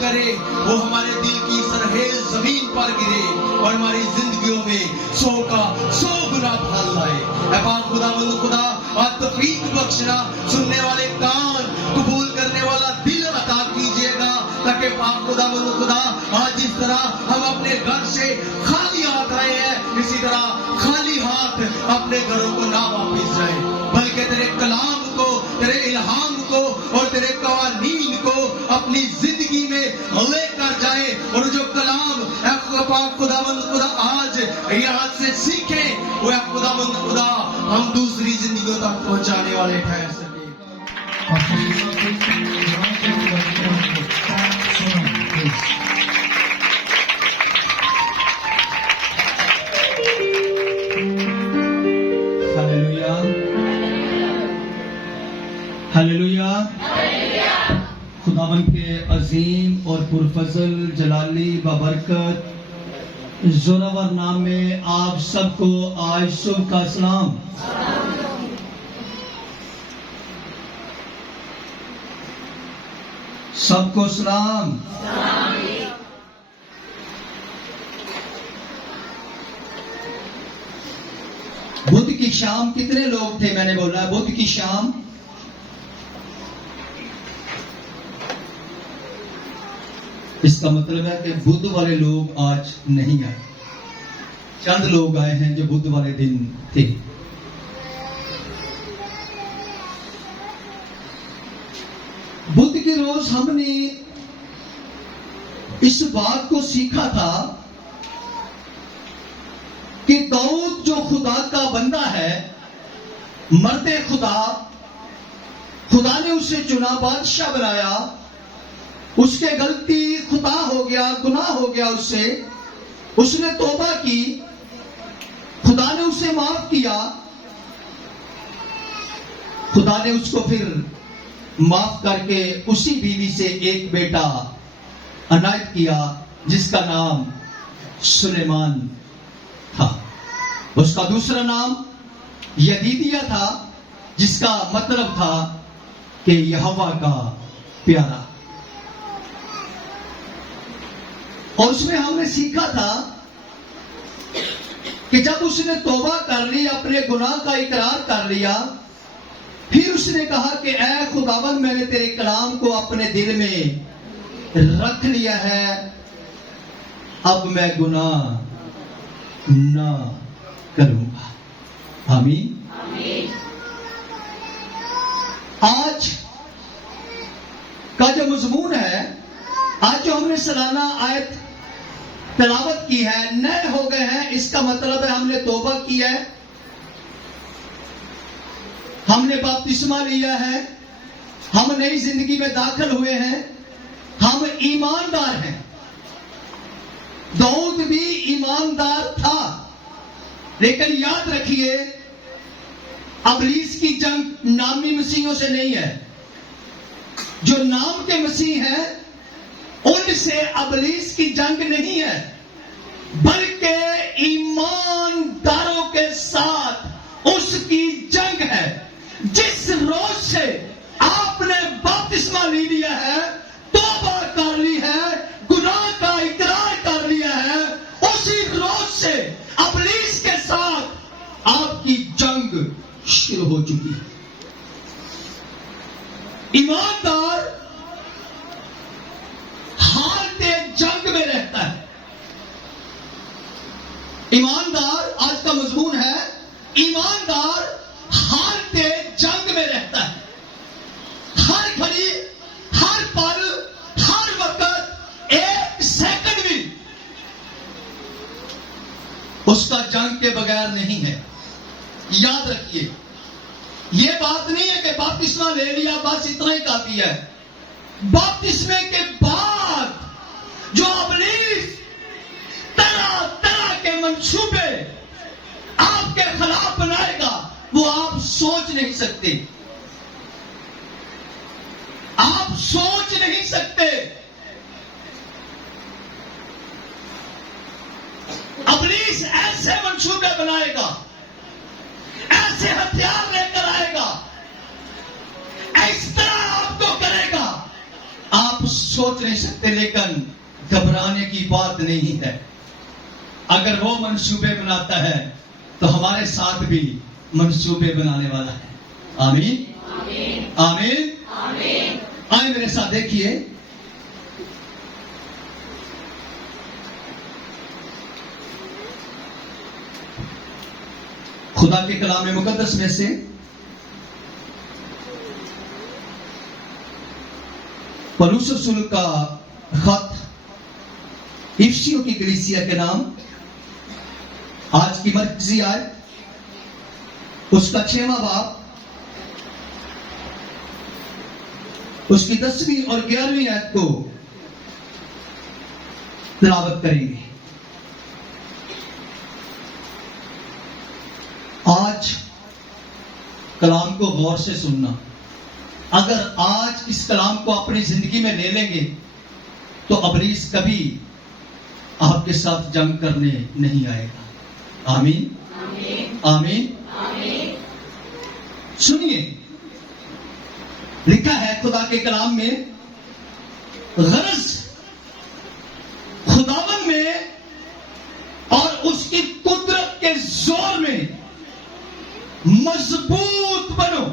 کرے وہ ہمارے دل کی سرخیز زمین پر گرے اور ہماری زندگیوں میں 100 کا 100 گنا پھل لائے. اے پاک خداوند خدا آج توفیق بخشنا, سننے والے کان, قبول کرنے والا دل عطا کیجیے گا, تاکہ پاک خداوند خدا آج جس طرح ہم اپنے گھر سے خالی ہاتھ آئے ہیں, اسی طرح خالی ہاتھ اپنے گھروں کو نہ واپس جائیں, بلکہ تیرے کلام کو, تیرے الہام کو اور تیرے قوانین کو اپنی زندگی میں لے کر جائیں, اور جو کلام اے پاک خداوند خدا آج یہاں سے سیکھیں وہ اے خداوند خدا ہم دوسری زندگیوں تک پہنچانے والے ٹھہر سکیں. ہلیلویا. خداوند کے عظیم اور پرفضل جلالی بابرکت زورآور نام میں آپ سب کو آج صبح کا سلام. سب کو سلام. بدھ کی شام کتنے لوگ تھے؟ میں نے بولا بدھ کی شام. اس کا مطلب ہے کہ بدھ والے لوگ آج نہیں آئے, چند لوگ آئے ہیں جو بدھ والے دن تھے. بدھ کے روز ہم نے اس بات کو سیکھا تھا کہ داؤد جو خدا کا بندہ ہے, مرد خدا, خدا نے اسے چنا, بادشاہ بنایا, اس کے غلطی خطا ہو گیا, گناہ ہو گیا اس سے, اس نے توبہ کی, خدا نے اسے معاف کیا, خدا نے اس کو پھر معاف کر کے اسی بیوی سے ایک بیٹا عنایت کیا جس کا نام سلیمان تھا. اس کا دوسرا نام یدیدیہ تھا جس کا مطلب تھا کہ یہوہ کا پیارا. اور اس میں ہم نے سیکھا تھا کہ جب اس نے توبہ کر لی, اپنے گناہ کا اقرار کر لیا, پھر اس نے کہا کہ اے خداوند میں نے تیرے کلام کو اپنے دل میں رکھ لیا ہے, اب میں گناہ نہ کروں گا. آمین. آج کا جو مضمون ہے, آج جو ہم نے سالانہ آیت تلاوت کی ہے, نئے ہو گئے ہیں, اس کا مطلب ہے ہم نے توبہ کی ہے, ہم نے بپتسمہ لیا ہے, ہم نئی زندگی میں داخل ہوئے ہیں, ہم ایماندار ہیں. داؤد بھی ایماندار تھا, لیکن یاد رکھیے ابلیس کی جنگ نامی مسیحوں سے نہیں ہے. جو نام کے مسیح ہیں ان سے ابلیس کی جنگ نہیں ہے, بلکہ ایمانداروں کے ساتھ اس کی جنگ ہے. جس روز سے آپ نے بپتسمہ لے لیا ہے, توبہ کر لی ہے, گناہ کا اقرار کر لیا ہے, اسی روز سے ابلیس کے ساتھ آپ کی جنگ شروع ہو چکی ہے. ایماندار حالت جنگ میں رہتا ہے. ایماندار, آج کا مضمون ہے ایماندار حالت جنگ میں رہتا ہے. ہر گھڑی, ہر پل, ہر وقت, ایک سیکنڈ بھی اس کا جنگ کے بغیر نہیں ہے. یاد رکھیے, یہ بات نہیں ہے کہ بپتسمہ لے لیا بس اتنا ہی کافی ہے. بپتسمے کے بعد جو ابلیس طرح طرح کے منصوبے آپ کے خلاف بنائے گا وہ آپ سوچ نہیں سکتے, آپ سوچ نہیں سکتے. ابلیس ایسے منصوبے بنائے گا, ایسے ہتھیار لے کر آئے گا, اس طرح آپ کو کرے گا, آپ آپ سوچ نہیں سکتے، لیکن گھبرانے کی بات نہیں ہے۔ اگر وہ منصوبے بناتا ہے تو ہمارے ساتھ بھی منصوبے بنانے والا ہے۔ آمین آمین آمین۔ آئے میرے ساتھ دیکھیے، خدا کے کلام مقدس میں سے پولس رسول کا خط افسیوں کی کلیسیا کے نام، آج کی مرکزی آیت اس کا 6واں باب، اس کی 10ویں اور 11ویں آیت کو تلاوت کریں گے۔ آج کلام کو غور سے سننا، اگر آج اس کلام کو اپنی زندگی میں لے لیں گے تو ابلیس کبھی آپ کے ساتھ جنگ کرنے نہیں آئے گا۔ آمین آمین آمین۔ سنیے، لکھا ہے خدا کے کلام میں، غرض خداوند میں اور اس کی قدرت کے زور میں مضبوط بنو،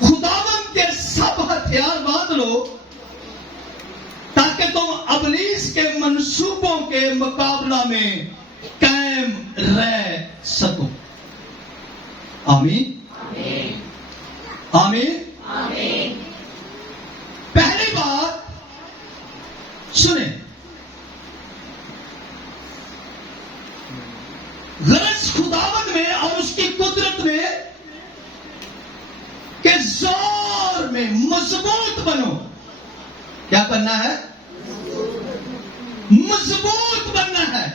خداوند کے سب ہتھیار باندھ لو تاکہ تم ابلیس کے منصوبوں کے مقابلہ میں قائم رہ سکو۔ آمین آمین آمین۔ پہلی بات سنیں، غرض خداوند میں اور اس کی قدرت میں کے زور میں مضبوط بنو۔ کیا کرنا ہے؟ مضبوط بننا ہے۔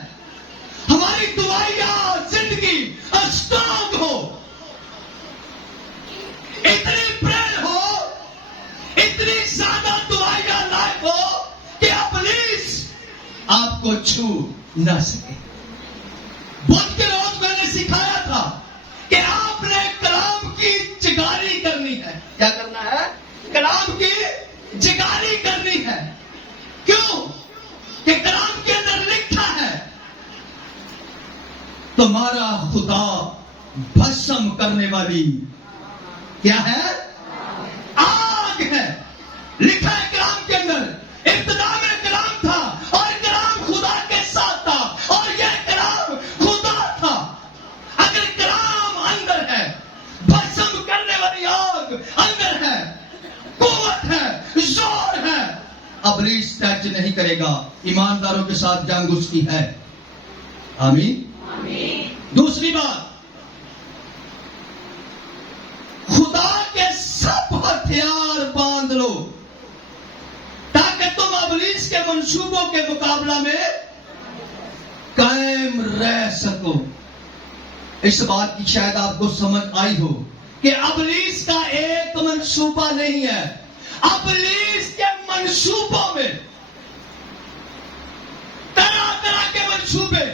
ہماری دعائیاں زندگی اسٹرانگ ہو، اتنی پریئر ہو، اتنی زیادہ دعائیاں لائق ہو کہ ابلیس آپ کو چھو نہ سکے۔ بدھ کے روز میں نے سکھایا تھا کہ آپ نے کلام کی جگاری کرنی ہے۔ کیا کرنا ہے؟ کلام کی جگاری کرنی ہے۔ کیوں؟ کہ کلام کے اندر لکھا ہے تمہارا خدا بھسم کرنے والی کیا ہے؟ آگ ہے۔ لکھا ہے کلام کے اندر، ابتدا میں کلام تھا اور کلام خدا کے ساتھ تھا اور یہ کلام خدا تھا۔ اگر کلام اندر ہے، بھسم کرنے والی آگ اندر ہے، قوت ہے، زور ہے، ابلیس ٹچ نہیں کرے گا۔ ایمانداروں کے ساتھ جنگ اس کی ہے۔ آمین آمین۔ دوسری بات، خدا کے سب ہتھیار باندھ لو تاکہ تم ابلیس کے منصوبوں کے مقابلہ میں قائم رہ سکو۔ اس بات کی شاید آپ کو سمجھ آئی ہو کہ ابلیس کا ایک منصوبہ نہیں ہے، ابلیس کے منصوبوں میں طرح طرح کے منصوبے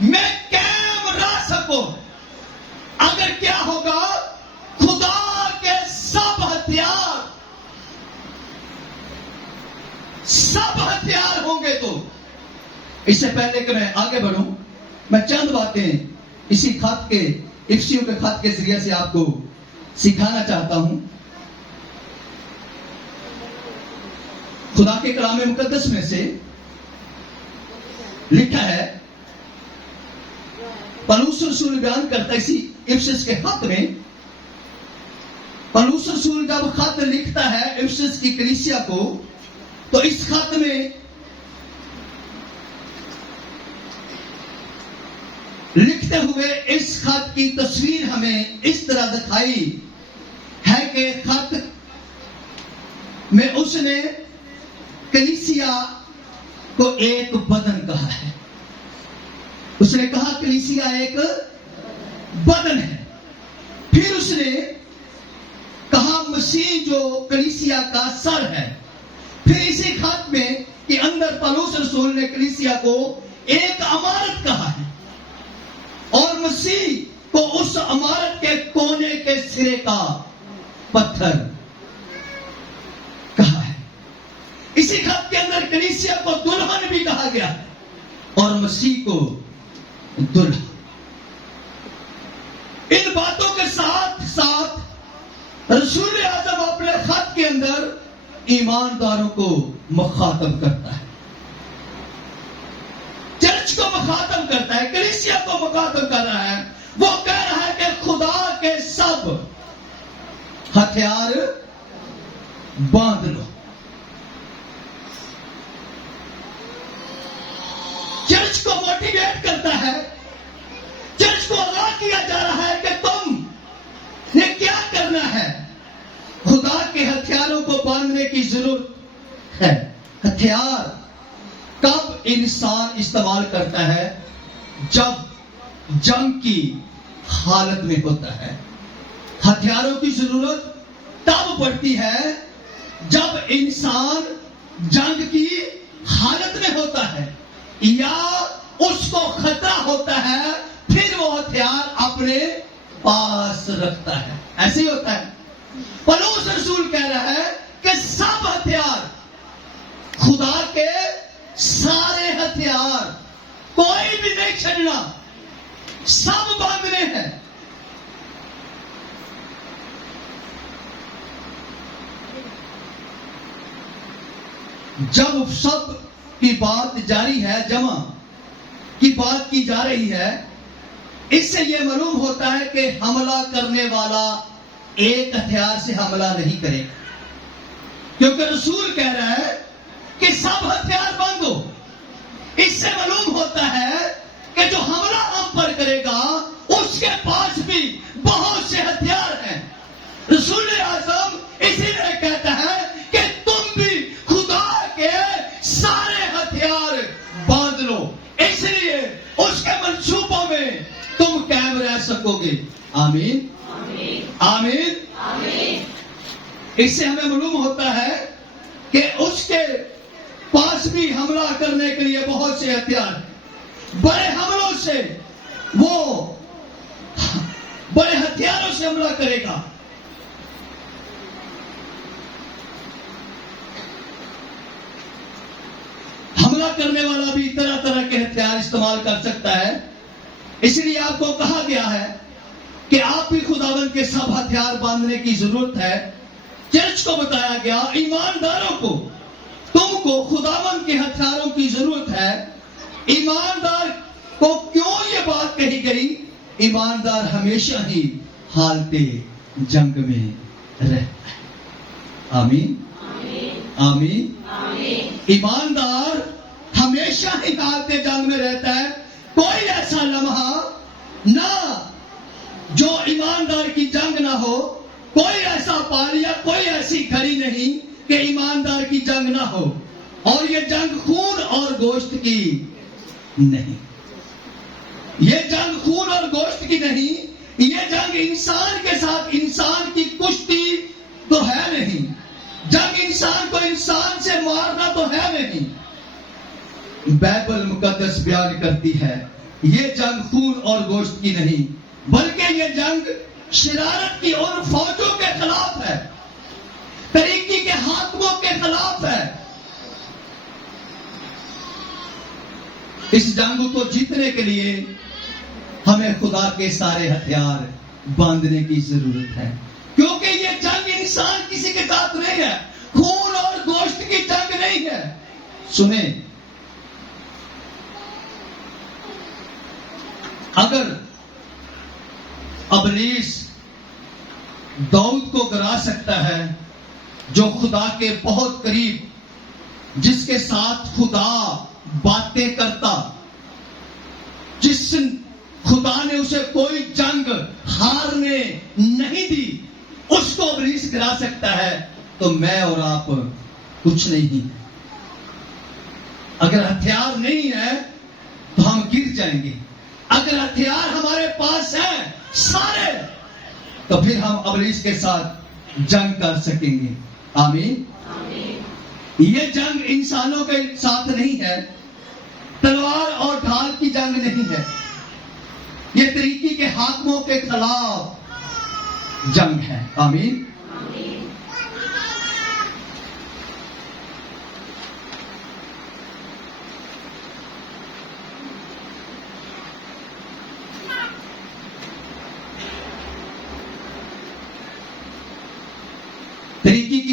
میں قائم رہ سکو۔ اگر کیا ہوگا؟ خدا کے سب ہتھیار ہوں گے۔ تو اس سے پہلے کہ میں آگے بڑھوں، میں چند باتیں اسی خط کے، افسیوں کے خط کے ذریعے سے آپ کو سکھانا چاہتا ہوں۔ خدا کے کلام مقدس میں سے لکھا ہے، پولس رسول بیان کرتا ہے اسی افسس کے خط میں، پولس رسول جب خط لکھتا ہے افسس کی کلیسیا کو تو اس خط میں لکھتے ہوئے اس خط کی تصویر ہمیں اس طرح دکھائی ہے کہ خط میں اس نے کلیسیا کو ایک بدن کہا ہے۔ اس نے کہا کلیسیا ایک بدن ہے۔ پھر اس نے کہا مسیح جو کلیسیا کا سر ہے۔ پھر اسی خط میں کہ اندر پولس رسول نے کلیسیا کو ایک عمارت کہا ہے اور مسیح کو اس عمارت کے کونے کے سرے کا پتھر اسی خط کے اندر کلیسیا کو دلہن بھی کہا گیا ہے اور مسیح کو دلہا۔ ان باتوں کے ساتھ ساتھ رسول اعظم اپنے خط کے اندر ایمانداروں کو مخاطب کرتا ہے، چرچ کو مخاطب کرتا ہے، کلیسیا کو مخاطب کر رہا ہے۔ وہ کہہ رہا ہے کہ خدا کے سب ہتھیار باندھ لو۔ چرچ کو موٹیویٹ کرتا ہے، چرچ کو آگاہ کیا جا رہا ہے کہ تم نے کیا کرنا ہے، خدا کے ہتھیاروں کو باندھنے کی ضرورت ہے۔ ہتھیار کب انسان استعمال کرتا ہے؟ جب جنگ کی حالت میں ہوتا ہے۔ ہتھیاروں کی ضرورت تب پڑتی ہے جب انسان جنگ کی حالت میں ہوتا ہے یا اس کو خطرہ ہوتا ہے، پھر وہ ہتھیار اپنے پاس رکھتا ہے۔ ایسے ہی ہوتا ہے۔ پولس رسول کہہ رہا ہے کہ سب ہتھیار، خدا کے سارے ہتھیار، کوئی بھی نہیں چھڑنا، سب باندھنے ہیں۔ جب سب کی بات جاری ہے، جمع کی بات کی جا رہی ہے، اس سے یہ معلوم ہوتا ہے کہ حملہ کرنے والا ایک ہتھیار سے حملہ نہیں کرے گا، کیونکہ رسول کہہ رہا ہے کہ سب ہتھیار باندھو۔ اس سے معلوم ہوتا ہے کہ جو حملہ ہم پر کرے گا اس کے پاس بھی بہت سے ہتھیار ہیں۔ رسول اعظم اسی لیے کہتا ہے کہ تم بھی خدا کے سارے ہتھیار باندھ لو، اس لیے اس کے منصوبوں میں تم قائم رہ سکو گے۔ آمین آمین آمین۔ اس سے ہمیں معلوم ہوتا ہے کہ اس کے پاس بھی حملہ کرنے کے لیے بہت سے ہتھیار ہیں۔ بڑے حملوں سے وہ بڑے ہتھیاروں سے حملہ کرے گا۔ حملہ کرنے والا بھی طرح طرح کے ہتھیار استعمال کر سکتا ہے، اس لیے آپ کو کہا گیا ہے کہ آپ بھی خداوند کے سب ہتھیار باندھنے کی ضرورت ہے۔ چرچ کو بتایا گیا، ایمانداروں کو، تم کو خداوند کے ہتھیاروں کی ضرورت ہے۔ ایماندار کو کیوں یہ بات کہی گئی؟ ایماندار ہمیشہ ہی حالت جنگ میں رہتا ہے۔ آمین آمین آمین۔ ایماندار ہمیشہ ہی حالت جنگ میں رہتا ہے۔ کوئی ایسا لمحہ نہ جو ایماندار کی جنگ نہ ہو، کوئی ایسا پال یا کوئی ایسی گھڑی نہیں کہ ایماندار کی جنگ نہ ہو۔ اور یہ جنگ خون اور گوشت کی نہیں، یہ جنگ خون اور گوشت کی نہیں، یہ جنگ انسان کے ساتھ انسان کی کشتی تو ہے نہیں، جنگ انسان کو انسان سے مارنا تو ہے نہیں۔ بائبل مقدس بیان کرتی ہے یہ جنگ خون اور گوشت کی نہیں، بلکہ یہ جنگ شرارت کی اور فوجوں کے خلاف ہے، طریقی کے حاکموں کے خلاف ہے۔ اس جنگ کو جیتنے کے لیے ہمیں خدا کے سارے ہتھیار باندھنے کی ضرورت ہے، کیونکہ یہ جنگ انسان کسی کے ساتھ نہیں ہے، خون اور گوشت کی جنگ نہیں ہے۔ سنیں، اگر ابلیس داؤد کو گرا سکتا ہے، جو خدا کے بہت قریب، جس کے ساتھ خدا باتیں کرتا، جس خدا نے اسے کوئی جنگ ہارنے نہیں دی، اس کو ابلیس گرا سکتا ہے، تو میں اور آپ کچھ نہیں۔ اگر ہتھیار نہیں ہے تو ہم گر جائیں گے۔ اگر ہتھیار ہمارے پاس ہیں سارے، تو پھر ہم ابلیس کے ساتھ جنگ کر سکیں گے۔ آمین۔ یہ جنگ انسانوں کے ساتھ نہیں ہے، تلوار اور ڈھال کی جنگ نہیں ہے، یہ طریقے کے حاکموں کے خلاف جنگ ہے۔ آمین۔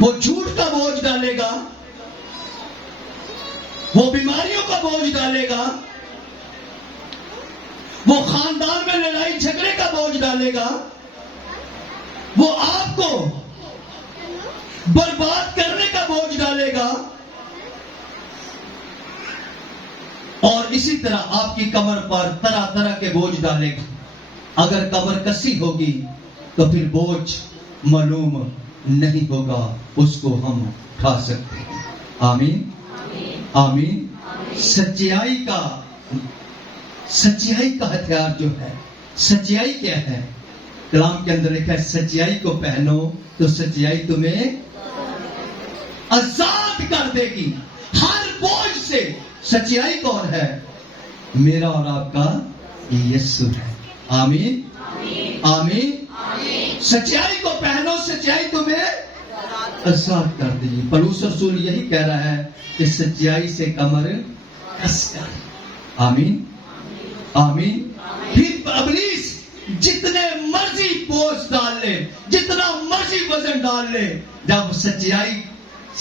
وہ جھوٹ کا بوجھ ڈالے گا, وہ بیماریوں کا بوجھ ڈالے گا, وہ خاندان میں لڑائی جھگڑے کا بوجھ ڈالے گا, وہ آپ کو برباد کرنے کا بوجھ ڈالے گا, اور اسی طرح آپ کی کمر پر طرح طرح کے بوجھ ڈالے گا. اگر کمر کسی ہوگی تو پھر بوجھ معلوم نہیں ہوگا, اس کو ہم اٹھا سکتے ہیں. آمین آمین. سچائی کا ہتھیار جو ہے, سچائی کیا ہے؟ کلام کے اندر لکھا ہے سچائی کو پہنو تو سچائی تمہیں آزاد کر دے گی ہر بوجھ سے. سچائی کون ہے؟ میرا اور آپ کا یسوع ہے. آمین آمین. سچائی کو پہنو, سچائی تمہیں آزاد کر دے گی. پولس رسول یہی کہہ رہا ہے کہ سچائی سے کمر کس کر. آمین آمین. پھر ابلیس جتنے مرضی بوجھ ڈال لے, جتنا مرضی وزن ڈال لے, جب سچائی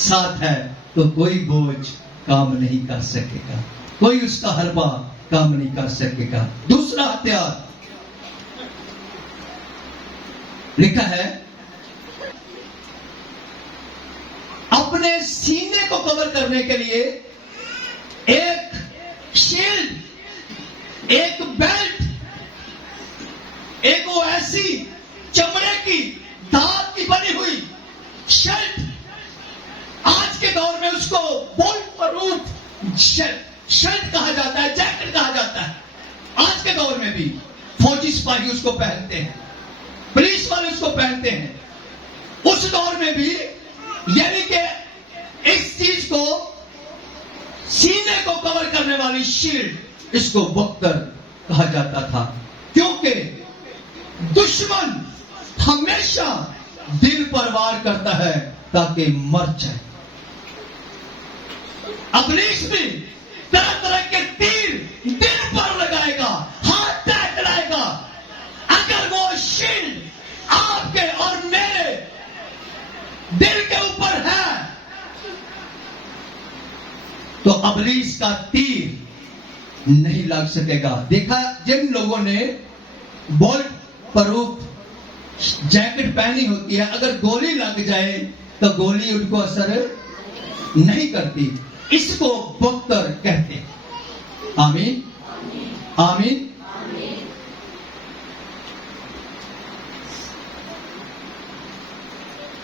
ساتھ ہے تو کوئی بوجھ کام نہیں کر سکے گا, کوئی اس کا حربہ کام نہیں کر سکے گا. دوسرا ہتھیار لکھا ہے اپنے سینے کو کور کرنے کے لیے ایک شیلڈ, ایک بیلٹ, ایک وہ ایسی چمڑے کی دھات کی بنی ہوئی شرٹ. آج کے دور میں اس کو بولٹ پروف شرٹ کہا جاتا ہے, جیکٹ کہا جاتا ہے. آج کے دور میں بھی فوجی سپاہی اس کو پہنتے ہیں, پولیس والے اس کو پہنتے ہیں. اس دور میں بھی یعنی کہ اس چیز کو سینے کو کور کرنے والی شیلڈ, اس کو بختر کہا جاتا تھا, کیونکہ دشمن ہمیشہ دل پر وار کرتا ہے تاکہ مر جائے. ابلیس بھی طرح طرح کے تیر دل پر لگائے گا, ہاتھ پہ چلائے گا. اگر وہ شیلڈ آپ کے اور میرے دل کے اوپر ہے تو ابلیس کا تیر نہیں لگ سکے گا. دیکھا جن لوگوں نے بولٹ پروف جیکٹ پہنی ہوتی ہے, اگر گولی لگ جائے تو گولی ان کو اثر نہیں کرتی. اس کو بختر کہتے ہیں. آمین آمین.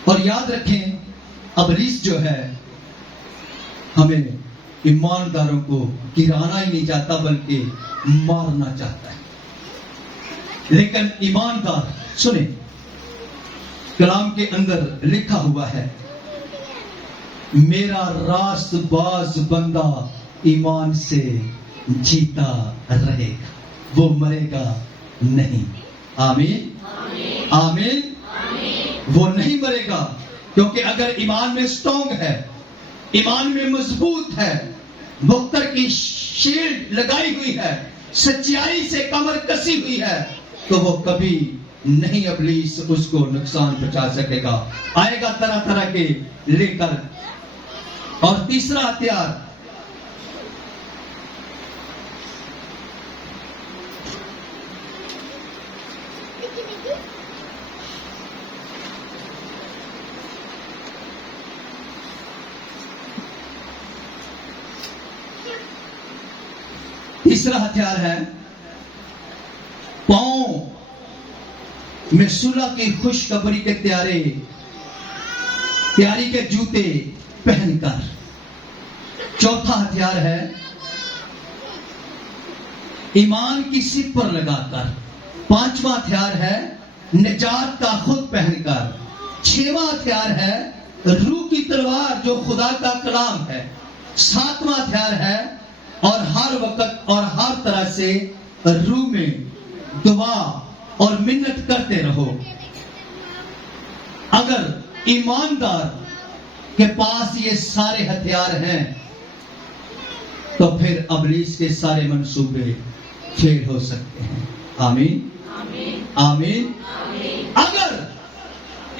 اور یاد رکھیں ابلیس جو ہے ہمیں ایمانداروں کو گرانا ہی نہیں چاہتا بلکہ مارنا چاہتا ہے. لیکن ایماندار سنیں, کلام کے اندر لکھا ہوا ہے میرا راست باز بندہ ایمان سے جیتا رہے گا, وہ مرے گا نہیں. آمین آمین. وہ نہیں مرے گا, کیونکہ اگر ایمان میں سٹرونگ ہے, ایمان میں مضبوط ہے, بختر کی شیلڈ لگائی ہوئی ہے, سچائی سے کمر کسی ہوئی ہے, تو وہ کبھی نہیں ابلیس اس کو نقصان پہنچا سکے گا. آئے گا طرح طرح کے لے کر. اور تیسرا ہتھیار ہے پاؤں میں صلح کی خوشخبری کے تیاری کے جوتے پہن کر. چوتھا ہتھیار ہے ایمان کی سیٹ پر لگا کر. پانچواں ہتھیار ہے نجات کا خود پہن کر. چھواں ہتھیار ہے روح کی تلوار جو خدا کا کلام ہے. ساتواں ہتھیار ہے اور ہر وقت اور ہر طرح سے روح میں دعا اور منت کرتے رہو. اگر ایماندار کے پاس یہ سارے ہتھیار ہیں تو پھر ابلیس کے سارے منصوبے فیل ہو سکتے ہیں. آمین آمین. اگر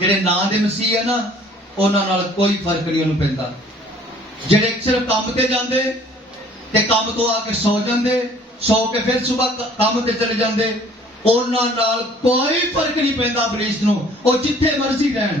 ਜਿਹੜੇ ਨਾਂ ਦੇ ਮਸੀਹ ਹੈ ਨਾ, ਉਹਨਾਂ ਨਾਲ ਕੋਈ ਫਰਕ ਨਹੀਂ ਉਹਨੂੰ ਪੈਂਦਾ। ਜਿਹੜੇ ਸਿਰਫ ਕੰਮ ਤੇ ਜਾਂਦੇ ਤੇ ਕੰਮ ਤੋਂ ਆ ਕੇ ਸੌ ਜਾਂਦੇ, ਸੌ ਕੇ ਫਿਰ ਸਵੇਰ ਕੰਮ ਤੇ ਚਲੇ ਜਾਂਦੇ, ਉਹਨਾਂ ਨਾਲ ਕੋਈ ਫਰਕ ਨਹੀਂ ਪੈਂਦਾ ਇਬਲੀਸ ਨੂੰ। ਉਹ ਜਿੱਥੇ ਮਰਜ਼ੀ ਰਹਿਣ,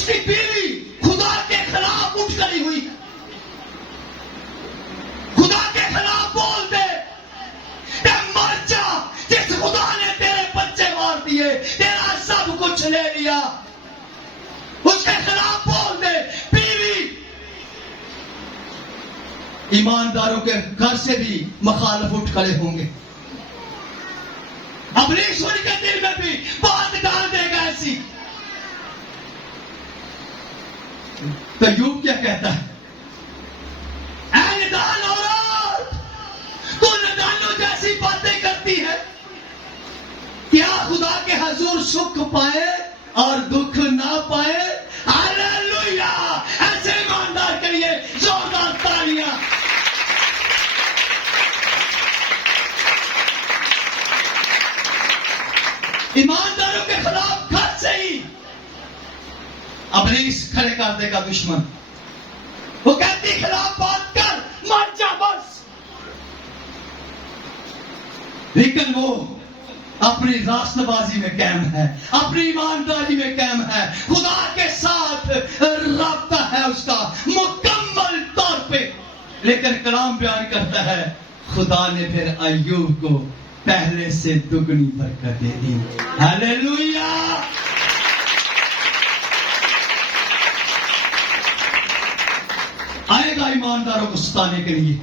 اس کی بیوی خدا کے خلاف اٹھ کھڑی ہوئی، خدا کے خلاف بول دے کہ مر جا، جس خدا نے تیرے بچے مار دیے، تیرا سب کچھ لے لیا، اس کے خلاف بول دے۔ بیوی ایمانداروں کے گھر سے بھی مخالف اٹھ کھڑے ہوں گے، ابلیس ان کے دل میں بھی بات ڈال دے گا ایسی۔ تو ایوب کیا کہتا ہے؟ اے ندان عورت، تو ندانوں جیسی باتیں کرتی ہے، کیا خدا کے حضور سکھ پائے اور دکھ نہ پائے؟ ہاللویا! ایسے ایماندار کے لیے زوردار تالیاں۔ ایمانداروں کے خلاف گھر سے ہی ابلیس کھڑے کر دے گا دشمن، وہ کہتی خلاف بات کر، مر جا بس۔ لیکن وہ اپنی راست بازی میں قائم ہے، اپنی ایمانداری میں قائم ہے، خدا کے ساتھ رابطہ ہے اس کا مکمل طور پہ۔ لیکن کلام بیان کرتا ہے خدا نے پھر ایوب کو پہلے سے دگنی برکت دے دی۔ ہاللویا! آئے گا ایمانداروں کو ستانے کے لیے،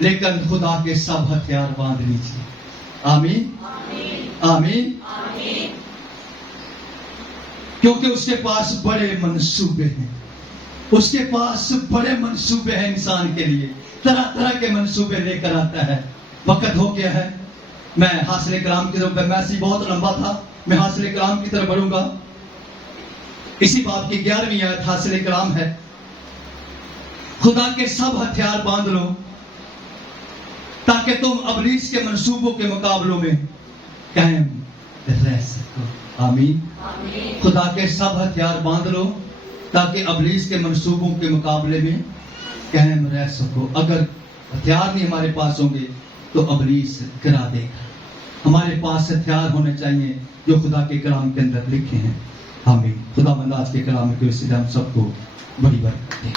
لیکن خدا کے سب ہتھیار باندھ لیجیے۔ آمین آمین۔ کیونکہ اس کے پاس بڑے منصوبے ہیں، اس کے پاس بڑے منصوبے ہیں انسان کے لیے، طرح طرح کے منصوبے لے کر آتا ہے۔ وقت ہو گیا ہے، میں حاصل کلام کی طرف، میسج بہت لمبا تھا، میں حاصل کلام کی طرف بڑھوں گا۔ اسی بات کی 11ویں آیت حاصل کلام ہے، خدا کے سب ہتھیار باندھ لو تاکہ تم ابلیس کے منصوبوں کے مقابلوں میں قائم رہ سکو۔ آمین۔ خدا کے سب ہتھیار باندھ لو تاکہ ابلیس کے منصوبوں کے مقابلے میں قائم رہ سکو۔ اگر ہتھیار نہیں ہمارے پاس ہوں گے تو ابلیس گرا دے گا۔ ہمارے پاس ہتھیار ہونے چاہیے جو خدا کے کلام کے اندر لکھے ہیں۔ آمین۔ خدا بند آج کے کلام کے وسیلے ہم سب کو بڑی برکت دے۔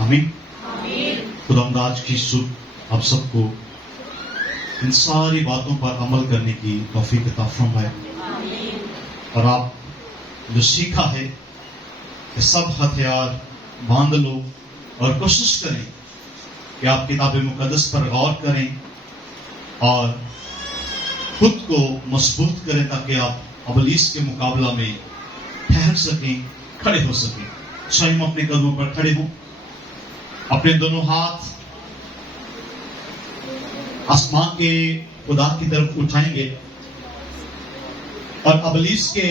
آمین۔ خدا آج کی صبح آپ سب کو ان ساری باتوں پر عمل کرنے کی توفیق عطا فرمائے، اور آپ جو سیکھا ہے کہ سب ہتھیار باندھ لو، اور کوشش کریں کہ آپ کتاب مقدس پر غور کریں اور خود کو مضبوط کریں تاکہ آپ ابلیس کے مقابلہ میں ٹھہر سکیں، کھڑے ہو سکیں۔ چاہے ہم اپنے قدموں پر کھڑے ہوں، اپنے دونوں ہاتھ آسمان کے خدا کی طرف اٹھائیں گے اور ابلیس کے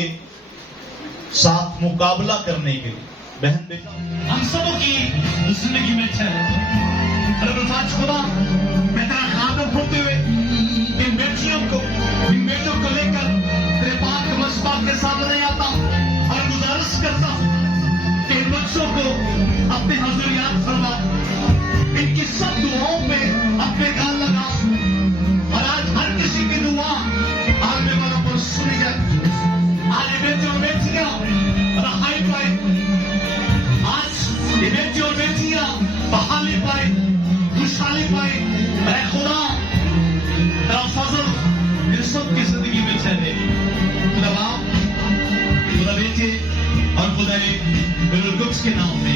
ساتھ مقابلہ کرنے کے لیے بہن بیٹا ہم سب کی زندگی میں ٹھہرے۔ آج خدا میں تیرا خادم ہوتے ہوئے ان بیٹیوں کو، ان بیٹوں کو لے کر تیرے پاک مسباق کے سامنے آتا ہوں اور گزارش کرتا ہوں کہ ان بچوں کو اپنے حضور یاد فرما، ان کی سب دعاؤں پہ اپنے کان لگا، اور آج ہر کسی کی دعا آنے والوں پر سنی جائے۔ آج بیٹے اور بیٹیاں رہائی پائے، آج یہ بیٹے اور بیٹیاں بحالی پائے، خوشحالی پائے۔ اے خدا تیرا فضل ان سب کی زندگی میں ٹھہرے۔ خدا باپ، خدا بیٹے اور خدا روح القدس کے نام میں